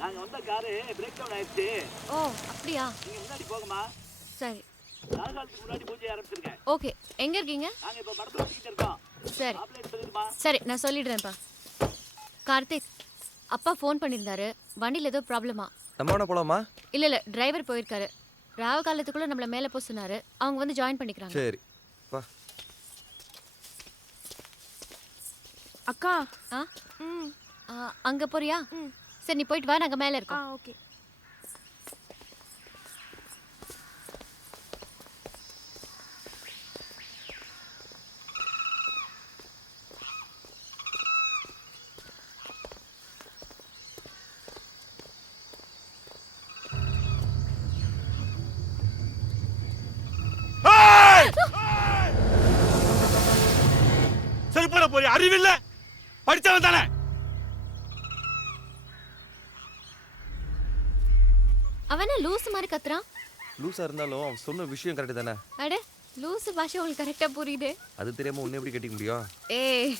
நாங்க வந்த car break down ஆயிடுச்சு. ஓ அப்படியா? நீங்க முன்னாடி போங்கம்மா. சரி. ராகாலத்துக்கு முன்னாடி பூஜை ஆரம்பிச்சிருங்க. ஓகே. எங்க இருக்கீங்க? நாங்க இப்ப மடத்துல சுத்திட்டு இருக்கோம். சரி. ஆப்லேட் சொல்லுமா? சரி நான் சொல்லிடுறேன்ப்பா. கார்த்திக், அப்பா ஃபோன் பண்ணியிருந்தாரு. வண்டியில் ஏதோ ப்ராப்ளமா? நம்ம வேணா போலாமா? இல்லை டிரைவர் போயிருக்காரு. ராவு காலத்துக்குள்ள நம்மள மேலே போக சொன்னாரு. அவங்க வந்து ஜாயின் பண்ணிக்கிறாங்க. சரி வா. அக்கா. அங்க போறியா? சரி நீ போயிட்டு வா, நாங்க மேலே இருக்கோம். ஓகே. செருப்பற போய் அறிவில்ல படிச்சவன் தானே. அவன லூஸ் மாதிரி கத்துறான். லூசா இருந்தாலும் அவன் சொன்ன விஷயம் கரெக்ட் தானே? அட லூஸ் பாஷை உங்களுக்கு கரெக்டா புரியுது. அது தெரியாம உன்னை எப்படி கட்டிக்க முடியும்? ஏய்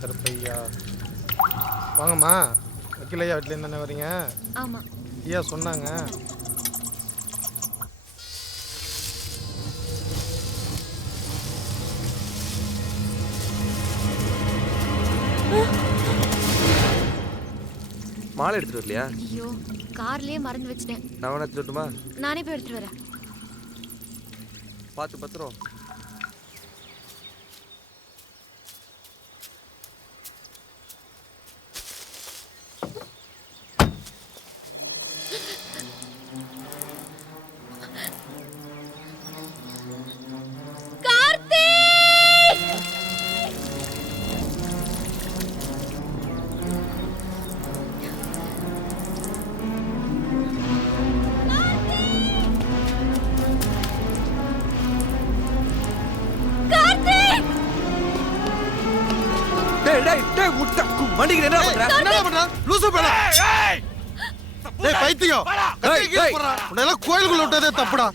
கருப்பையா வாங்கம்மா. வக்கீலையா வீட்டில் தானே வரீங்க? ஆமா. ஐயா சொன்னாங்க. மாலை எடுத்துட்டு வரலையா? ஐயோ கார்லயே மறந்து வச்சிட்டேன். நான் வேணா எடுத்துட்டு வரட்டுமா? நானே போய் எடுத்துட்டு வரேன். பார்த்து பத்திரம். கோயிலுக்குள்ள விட்டதே தப்புடா.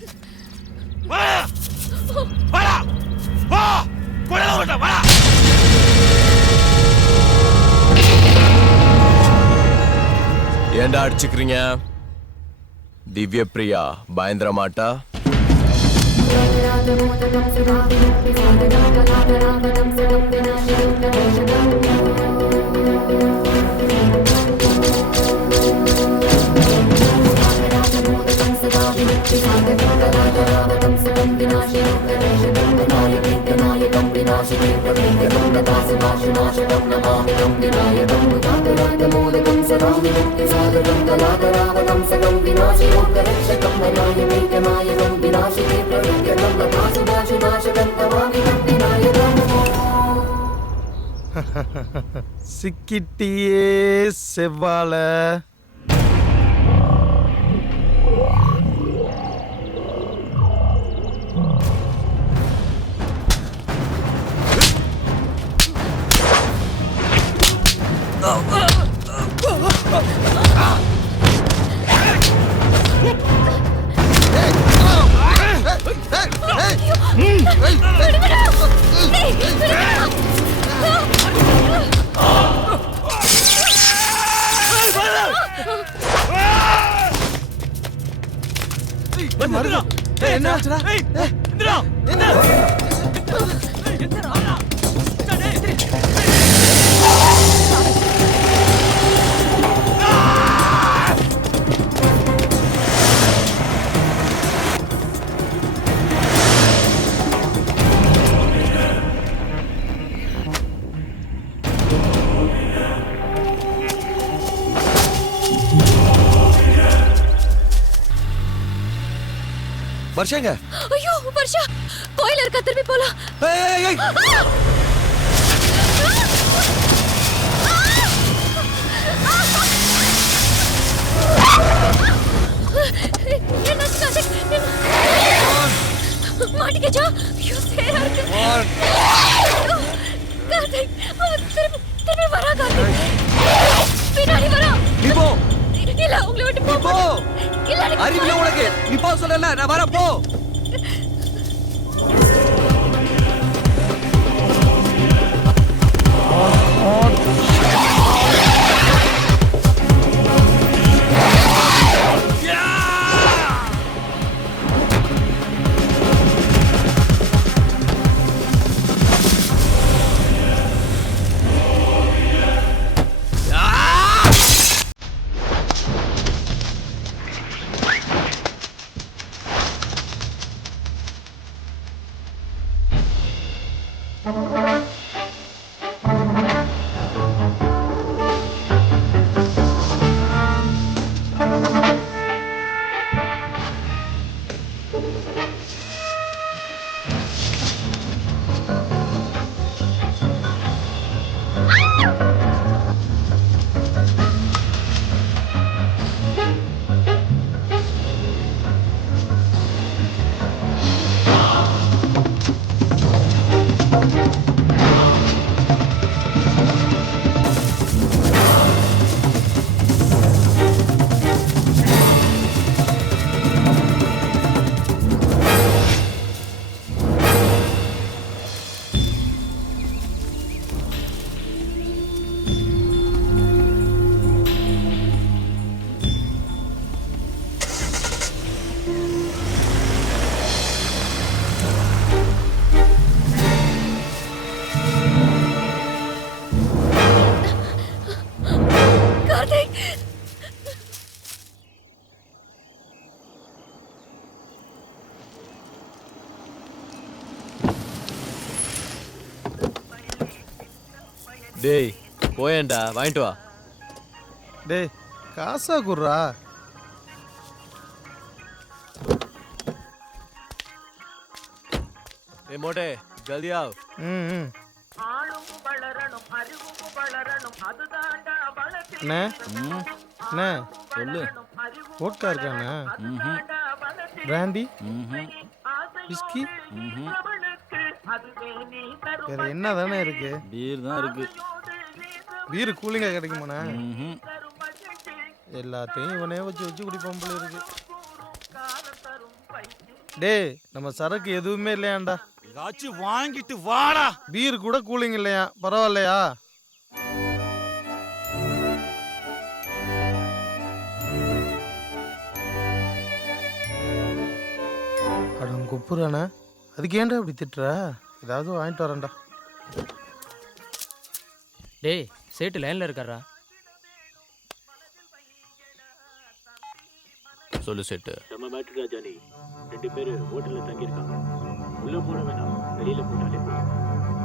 ஏண்டா அடிச்சுக்கிறீங்க? திவ்ய பிரியா பயந்திர மாட்டா? சிக்கிட்டியே செவ்வாழ. வருஷங்க. ஐயோ வர்ஷா, கோயில இருக்க, திரும்பி போலாம். மாட்டிக்கச்சா? ஐயோ சேரா இருக்கு. கார்த்திக், திரும்பி வரா கார்த்திக். பின்னாடி வரா. நீ போ. என்னால உங்களை விட்டு போக போ முடியாது. இல்ல எனக்கு அறிவில்லை உனக்கு நீ போ சொல்லல நான் வரேன் போ கார்த்திக் டேய் போயேன்டா வாங்கிட்டு வா. டேய் காசா குர்ரா. ஏ மோட்டே ஜல்தி ஆவ். ம் அண்ணே அண்ணே சொல்லு. வோட்கா இருக்காண்ணே? பிராண்டி விஸ்கி வேற என்ன தானே இருக்கு? பீர் தான் இருக்கு. பீர் கூலிங்கா கிடைக்குமாண்ணே? ம்ஹும். எல்லாத்தையும் இவனே வச்சு வச்சு குடிப்போம் போல இருக்கு. டேய் நம்ம சரக்கு எதுவுமே இல்லையாண்டா. ஏதாச்சும் வாங்கிட்டு வாடா. பீர் கூட கூலிங் இல்லையா? பரவாயில்லையா? அடம் குப்புறானே, அதுக்கு ஏன்டா இப்படி திட்டுற? ஏதாவது வாங்கிட்டு வரேன்டா. டேய் சேட்டு லைன்ல இருக்காரா? சொல்லு செட்டு. நம்ம மேட்ருடா ஜானி. 2 பேர் ஹோட்டல்ல தங்கி இருக்காங்க. உள்ள போட வேணாம், வெளியில போட்டாலே போதும்.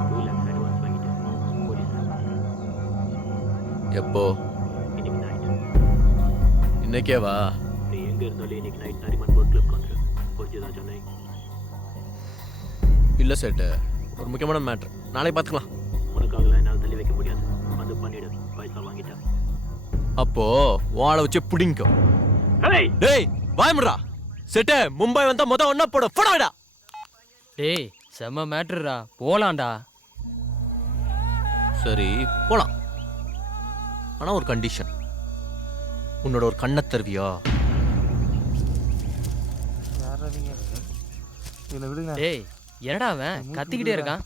2 lakhs அட்வான்ஸ் வாங்கிட்டு போலீஸ். எப்போ? இன்னைக்கு நைட். இன்னைக்கே வா. நீ எங்க இருந்தாலும் இன்னைக்கு நைட் நரிமன் போட் கிளப் வந்துரு. புரிஞ்சுதா ஜானி? இல்ல செட்டு, ஒரு முக்கியமான மேட்ரு. நாளைக்கு பார்த்துக்கலாம். உனக்காகலாம் என்னால் தள்ளி வைக்க முடியாது. வந்து பண்ணிடு. பைசா வாங்கிட்டா. அப்போ வாழை வச்சு புடிங்கோ. ஹேய், டேய் வாய்முடா. செட்டு மும்பை வந்தா ஒண்ணா போட போடா. டேய் செம்ம மேட்ருடா, போலாம்டா. சரி போலாம். ஆனா ஒரு கண்டிஷன். உன்னோட ஒரு கண்ணை தருவியா? இதில் விடுங்க. டேய் என்னடா அவன் கத்திக்கிட்டே இருக்கான்?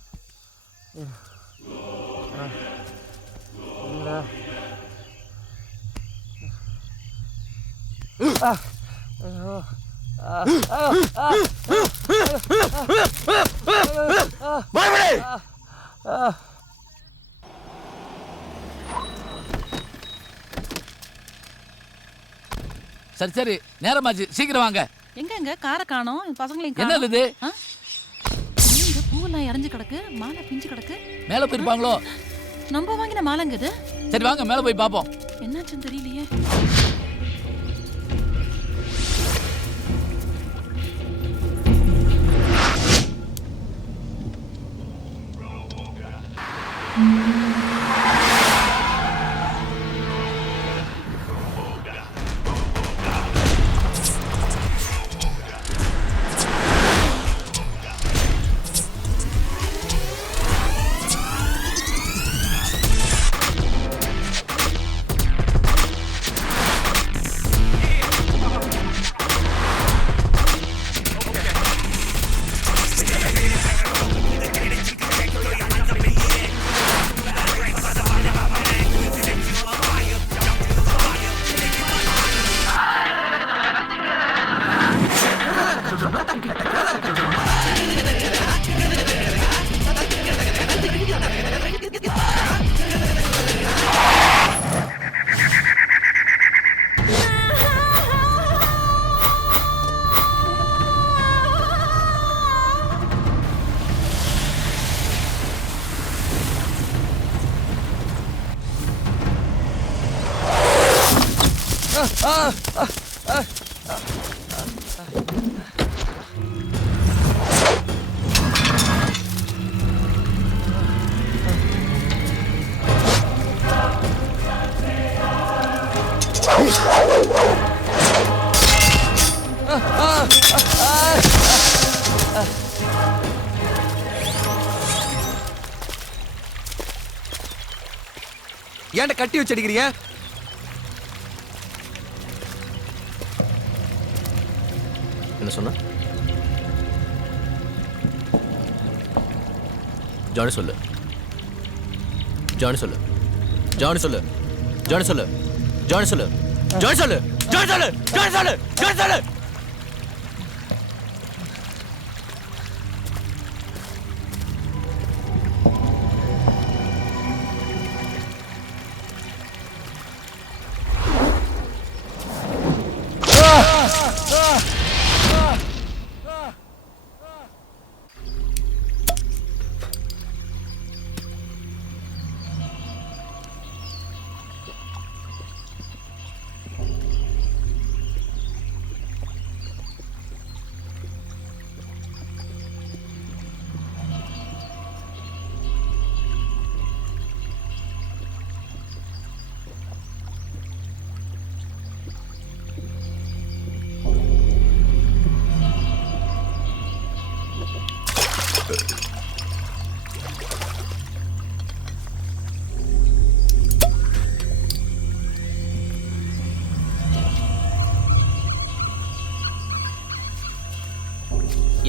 சரி சரி நேரமாச்சு, சீக்கிரம் வாங்க. எங்க காரை காணோம், பசங்களையும் என்னது காணோம். இது? இங்க பூவெல்லாம் இறஞ்சு கிடக்கு, மாலை பிஞ்சு கிடக்கு. மேல போயிருப்பாங்களோ? நம்ம வாங்கின மாலைங்க இது. சரி வாங்க மேல போய் பாப்போம். என்னாச்சுன்னு தெரியலையே. ஏன்டா கட்டி வச்சு அடிக்கிறீங்க? என்ன சொன்ன? ஜானி சொல்லு, ஜானி சொல்லு, ஜானி சொல்லு, ஜானி சொல்லு, ஜானி சொல்லு, ஜானி சொல்லு, ஜானி சொல்லு, ஜானி சொல்லு, ஜானி சொல்லு.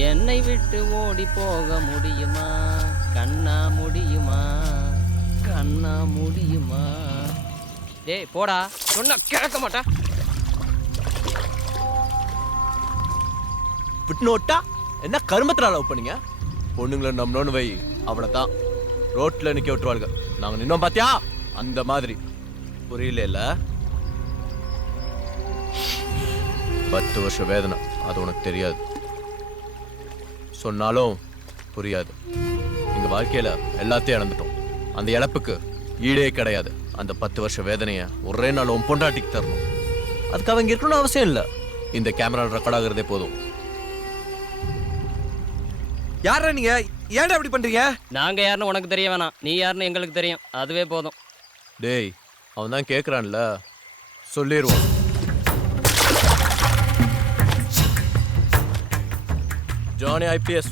என்னை விட்டு ஓடி போக முடியுமா கண்ணா, முடியுமா கண்ணா, முடியுமா? டேய் போடா, சொன்னா கேட்க மாட்டா. விட்னோட்டா என்ன கருமத்துல லவ் பண்ணீங்க? பொண்ணுங்களை நம்பினோன்னு வை, அவ்வளவுதான். ரோட்ல நிக்க விட்டுருவாளுங்க. நாங்க நின்னோம் பாத்தியா, அந்த மாதிரி. புரியல? 10 வருஷம் வேதனை, அது உனக்கு தெரியாது. சொன்னாலும் புரியாது. எங்க வாழ்க்கையில எல்லாத்தையும் இழந்துட்டோம். அந்த இழப்புக்கு ஈடே கிடையாது. அந்த 10 வருஷ வேதனைய ஒரே நாள் உன் பொண்டாட்டிக்கு தரணும். அதுக்கு அவங்க இருக்கணும்னு அவசியம் இல்லை. இந்த கேமரா ரெக்கார்ட் ஆகுறதே போதும். யாரா நீங்க? ஏன்டா இப்படி பண்றீங்க? நாங்க யாருன்னு உனக்கு தெரிய வேணாம், நீ யாருன்னு எங்களுக்கு தெரியும், அதுவே போதும். டேய், அவன் தான் கேட்குறான்ல, சொல்லிடுவான். ஜானி ஐபிஎஸ்,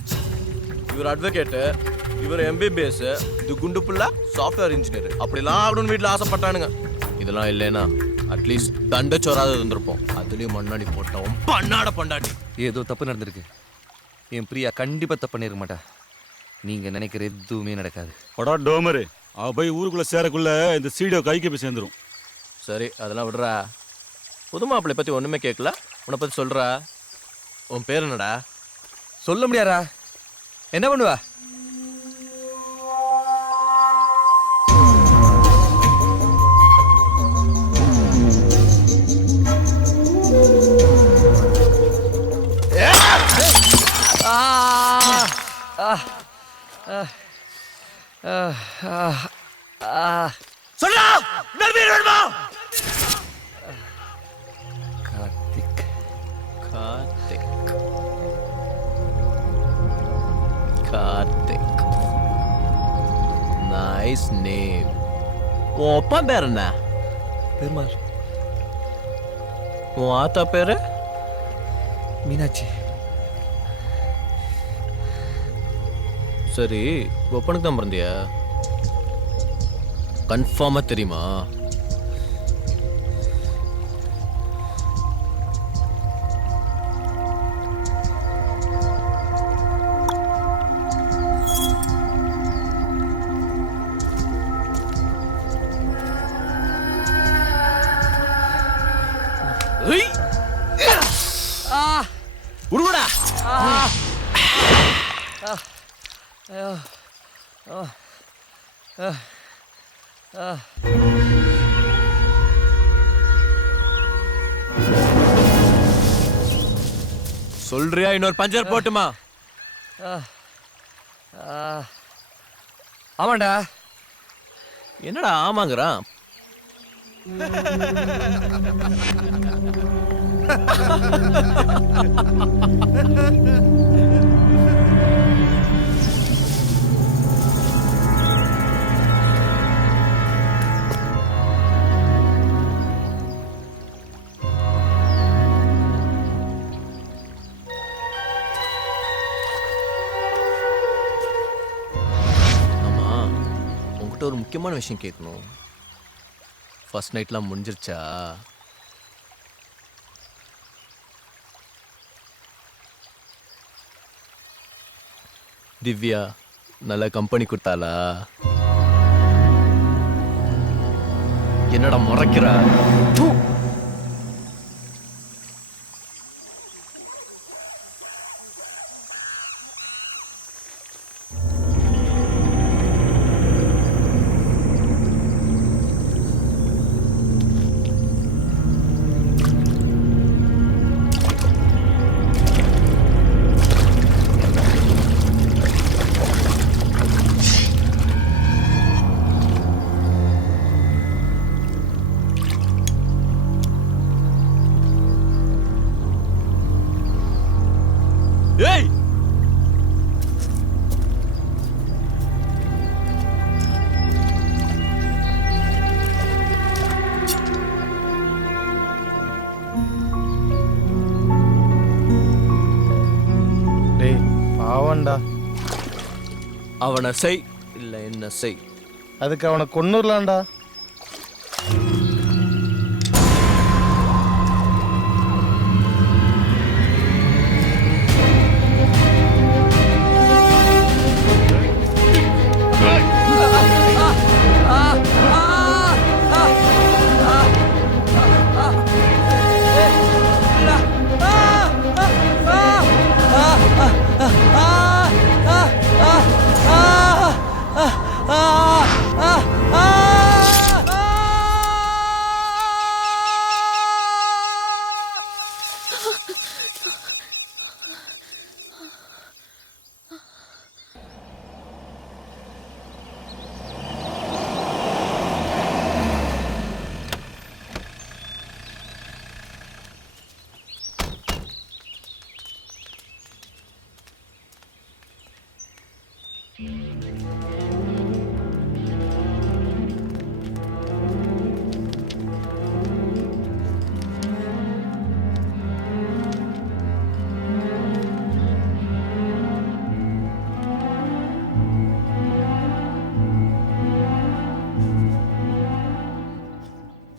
இவர் அட்வொகேட்டு, இவர் MBBS, இது குண்டு புள்ள சாஃப்ட்வேர் இன்ஜினியர். அப்படிலாம் ஆகணும்னு வீட்டில் ஆசைப்பட்டானுங்க. இதெல்லாம் இல்லைன்னா அட்லீஸ்ட் தண்டச்சோராது இருந்திருப்போம். அதுலேயும் மண்ணாடி போட்டவன் பண்ணாட பொண்டாட்டி. ஏதோ தப்பு நடந்திருக்கு. என் பிரியா கண்டிப்பா தப்பு பண்ணிருக்க மாட்டா. நீங்க நினைக்கிற எதுவுமே நடக்காது. படா டோமரு, அவ போய் ஊருக்குள்ள சேரக்குள்ள இந்த சீடியோ கைக்கு போய் சேர்ந்துரும். சரி, அதெல்லாம் விடுறா. புது மாப்பிள்ளை பற்றி ஒன்றுமே கேட்கல, உன்னை பற்றி சொல்கிறா. உன் பேர் என்னடா? சொல்ல முடியாரா? என்ன பண்ணுவா? சொல்லா, வேணுமா? கார்த்திக். Karthik, Karthik, nice name. உன் அப்பா பேர் என்ன? பெருமாள். உன் ஆத்தா பேரு? மீனாட்சி. சரி, ஒப்பனுக்கு தான் பிறந்தியா? கன்ஃபார்மா தெரியுமா? உருவடா. சொல்றியா இன்னொரு பஞ்சர் போட்டுமா? ஆமாண்டா. என்னடா ஆமாங்கிறான்? ஆமா உங்ககிட்ட ஒரு முக்கியமான விஷயம் கேட்கணும். ஃபர்ஸ்ட் நைட்லாம் முடிஞ்சிருச்சா? திவ்யா நல்ல கம்பெனி கொடுத்தாளா? என்னடா முறைக்கிற? தூ. ஏய் டேய் பாவண்டா. அவனை செய் இல்ல என்ன செய். அதுக்கு அவனை கொன்னுடலாம்டா.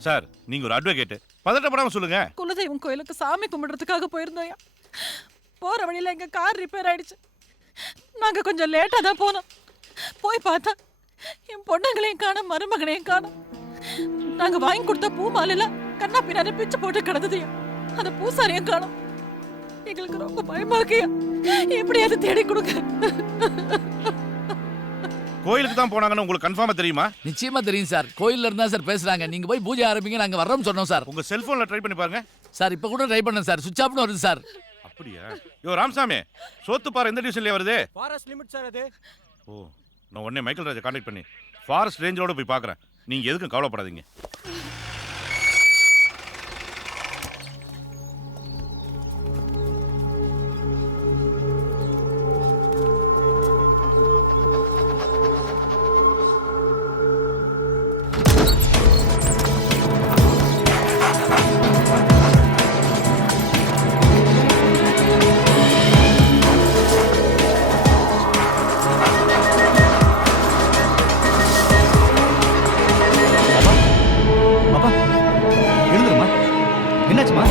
சார் நீங்க ஒரு அட்வொகேட், பதட்டப்படாம சொல்லுங்க. குலதெய்வம் கோயிலுக்கு சாமி கும்பிடுறதுக்காக போயிருந்தோம். போற வழியில எங்க கார் ரிப்பேர் ஆயிடுச்சு. நாங்க கொஞ்சம் லேட்டா தான் போனோம். போய் பார்த்தா என் பொண்ணுங்களையும் காணோம், மருமகனையும் காணோம். நாங்க வாங்கி கொடுத்த பூ மாலையில கண்ணா பின்னாடி பிச்சு போட்டு கிடந்ததையா அந்த பூசாரியும் காணோம். எங்களுக்கு ரொம்ப பயமா இருக்கியா, எப்படியாவது தேடி கொடுங்க. கோயிலுக்கு தான் போனாங்கன்னு உங்களுக்கு கன்ஃபார்மா தெரியுமா? நிச்சயமா தெரியும் சார். கோயில்ல இருந்தா சார் பேசுறாங்க. நீங்க போய் பூஜை ஆரம்பிங்க, நாங்க வர்றோம் சொன்னோம் சார். உங்க செல்போன்ல ட்ரை பண்ணி பாருங்க. சார் இப்ப கூட ட்ரை பண்ணேன் சார், சுவிட்ச் ஆஃப்னு வருது சார். அப்படியா? யோ ராமசாமி, சோத்துப்பாறை எந்த டிவிஷன்ல வருது? ஃபாரஸ்ட் லிமிட் சார் அது. ஓ, நான் உடனே மைக்கேல் ராஜை கான்டாக்ட் பண்ணி ஃபாரஸ்ட் ரேஞ்சரோட போய் பார்க்குறேன். நீங்க எதுக்கும் கவலைப்படாதீங்க. என்னாச்சுமா?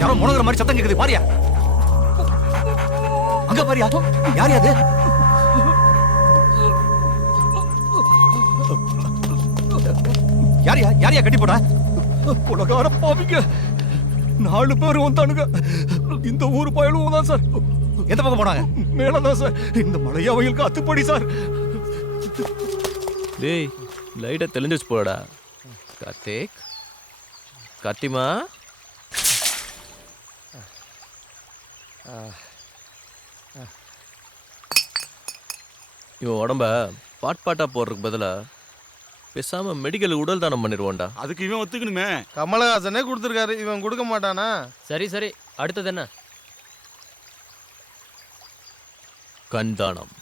யாரோ முனகுற மாதிரி சத்தம் கேக்குது, பாரியா? அங்க பாரியா? யார் அது? யாரையா கட்டி போடா? குலகார பாவிங்க 4 பேர் வந்தானுங்க. இந்த ஊர் பயலும் தான் சார். எந்த பக்கம் போனாங்க? மேலதான் சார். இந்த மலையா வயலுக்கு அத்துப்படி சார். டேய் லைட்டா தெளிஞ்சிச்சு போடா. கார்த்திக் கார்த்திமா இவன் உடம்ப பாட்டா போடுறதுக்கு பதிலா பேசாம மெடிக்கல் உடல் தானம் பண்ணிடுவோண்டா. அதுக்கு இவன் ஒத்துக்கணுமே. கமலஹாசனே கொடுத்துருக்காரு, இவன் கொடுக்க மாட்டானா? சரி சரி, அடுத்தது என்ன? கண் தானம்.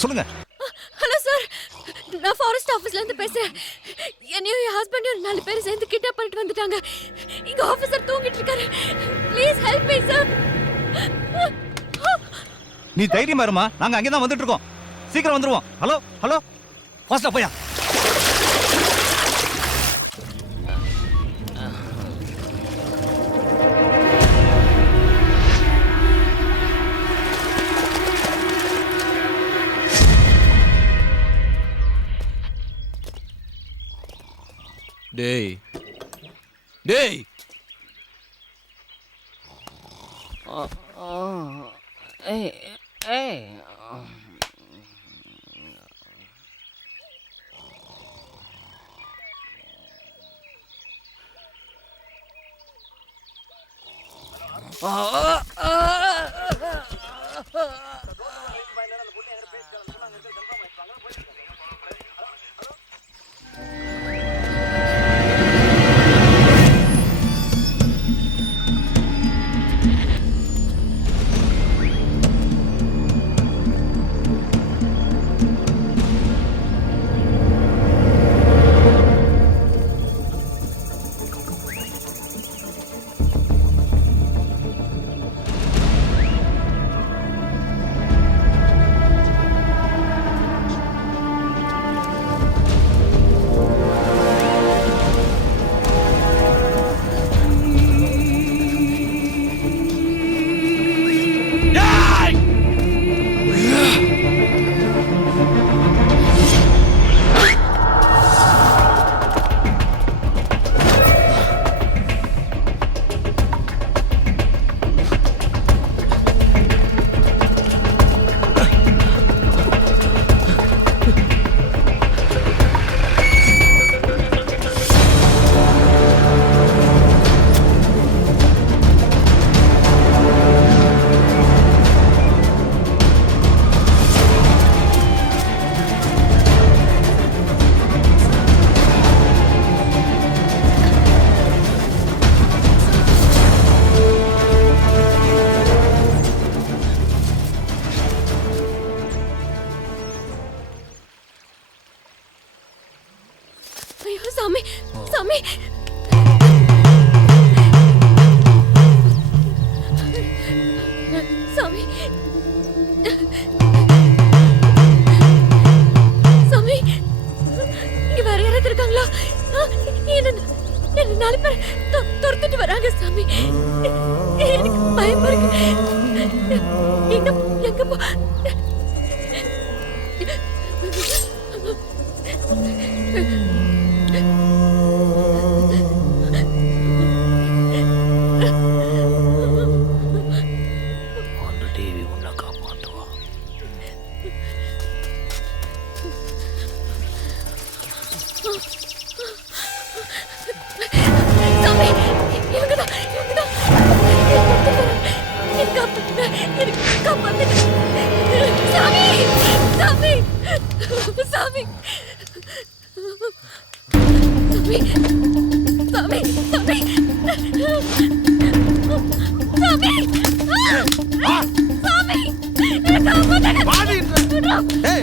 சொல்லுங்க. ஹலோ சார், நான் ஃபாரஸ்ட் ஆபீஸ்ல இருந்து பேசுறேன். என்னையும் என் ஹஸ்பண்டையும் 4 பேர் சேர்ந்து கிட்னாப் பண்ணிட்டு வந்துட்டாங்க. இங்க ஆபீசர் தூங்கிட்டு இருக்காரு. Please help me sir. நீ தைரியமா இருமா, நாங்க அங்கே தான் வந்துட்டு இருக்கோம். சீக்கிரம் வந்துருவோம். ஹலோ ஹலோ, ஃபாஸ்டா போயா. டேய் டேய் ஏய் ஏய் ஐயோ சாமி சாமி சாமி சாமி இங்க வேற யாராவது இருக்காங்களா? என்ன 4 பேர் துரத்திட்டு வராங்க சாமி. எனக்கு பயமா இருக்கு. எங்க போ தேவி உன்னை காப்பாற்றுவா. சாமி இவங்கதான் எனக்கு காப்பாத்துங்க சாமி சாமி சாமி சாமி சாமி சாமி சாமி சாமி காப்பாத்துங்க.